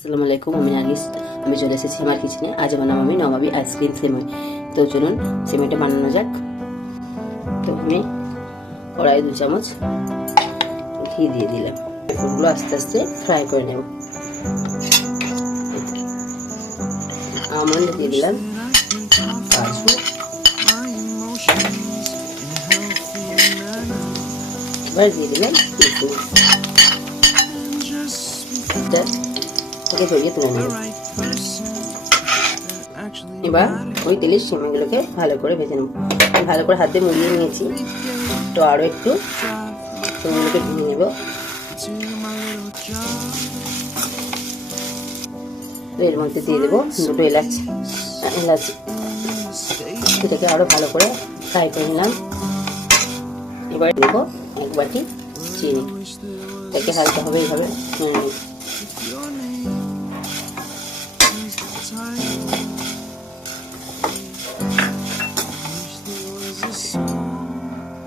আসসালামু আলাইকুম, আমি নার্গিস আমি চলে এসেছি আমার কিচেনে আজ বানাবো আমি নবাবি আইসক্রিম সেমই তো চলুন সেমইটা বানানো যাক। তো আমি কড়াই দু চামচ ঘি দিয়ে দিলাম। এগুলো আস্তে আস্তে ফ্রাই করে নেব। আমন্ড দিয়ে দিলাম। কাজু। এবার দিয়ে দিলাম থেকে সরিয়ে তুলে নেব এবার ওই তেলের সিমেগুলোকে ভালো করে ভেজে নেব। ভালো করে হাতে মুড়িয়ে নিয়েছি। তো আরও একটু সিমেগুলোকে ভেজে নেব। তো এর মধ্যে দিয়ে দেবো দুটো এলাচ। এলাচ এটাকে আরও ভালো করে ফ্রাই করে নিলাম। এবার দেবো এক বাটি চিনি। এটাকে হালকাভাবে এইভাবে মেনে নেব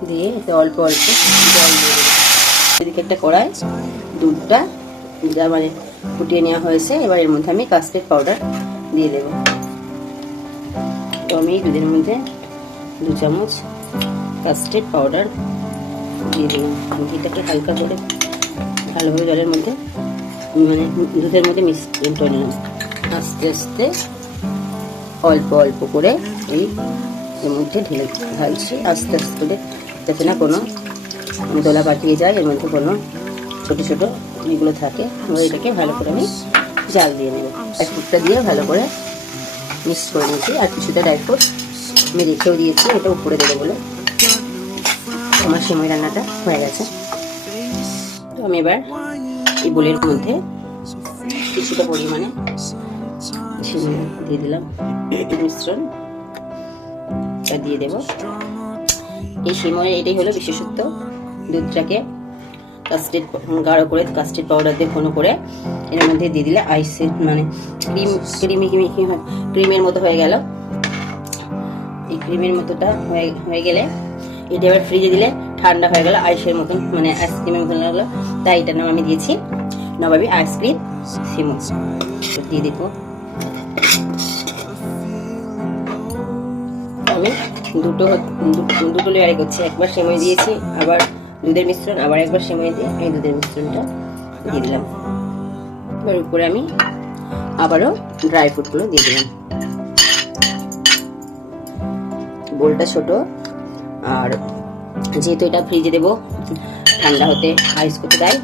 দিয়ে এতে অল্প অল্প জল দিয়ে এদিকে একটা কড়াই, দুধটা যা মানে ফুটিয়ে নেওয়া হয়েছে, এবার এর মধ্যে আমি কাস্টার্ড পাউডার দিয়ে দেবো। তো আমি দুধের মধ্যে দু চামচ কাস্টার্ড পাউডার দিয়ে দিলাম ঘিটাকে হালকা করে, ভালোভাবে জলের মধ্যে মানে দুধের মধ্যে মিক্স করে নিলাম। আস্তে আস্তে অল্প অল্প করে এই এর মধ্যে ঢেলে ঢালছি আস্তে আস্তে করে যাতে না কোনো দোলা পাঠিয়ে যায়, এর মধ্যে কোনো ছোটো ছোটো এগুলো থাকে। এবার এটাকে ভালো করে আমি জাল দিয়ে নেব। এক ফুটটা দিয়ে ভালো করে মিক্স করে নিয়েছি। আর কিছুটা ড্রাই ফ্রুট আমি রেখেও দিয়েছি, এটা উপরে দেবো বলে। আমার সেমাই রান্নাটা হয়ে গেছে। তো আমি এবার এই বোলের মধ্যে কিছুটা পরিমাণে সেমাই দিয়ে দিলাম। মিশ্রণ। এটা দিয়ে দেবো। এই সিময় এটাই হলো বিশেষত্ব। দুধটাকে কাস্টেড গাঢ় করে কাস্টেড পাউডার দিয়ে ঘন করে এর মধ্যে দিয়ে দিলে আইসের মানে ক্রিম ক্রিমি ক্রিমি ক্রিমের মতো হয়ে গেল। এই ক্রিমের মতোটা হয়ে হয়ে গেলে এটা এবার ফ্রিজে দিলে ঠান্ডা হয়ে গেল আইসের মতন মানে আইসক্রিমের মতন লাগল তাই এটার নাম আমি দিয়েছি নবাবি আইসক্রিম সিমো। দিয়ে দিব। আমি দুটো দুটো- লেয়ারে করছি। একবার সেমাই দিয়েছি, আবার দুধের মিশ্রণ, আবার একবার সেমাই দিয়ে আমি দুধের মিশ্রণটা দিয়ে দিলাম। এবার উপরে আমি আবারও ড্রাই ফ্রুটগুলো দিয়ে দিলাম। বোলটা ছোট, আর যেহেতু এটা ফ্রিজে দেবো, ঠান্ডা হতে আইস করতে দেয়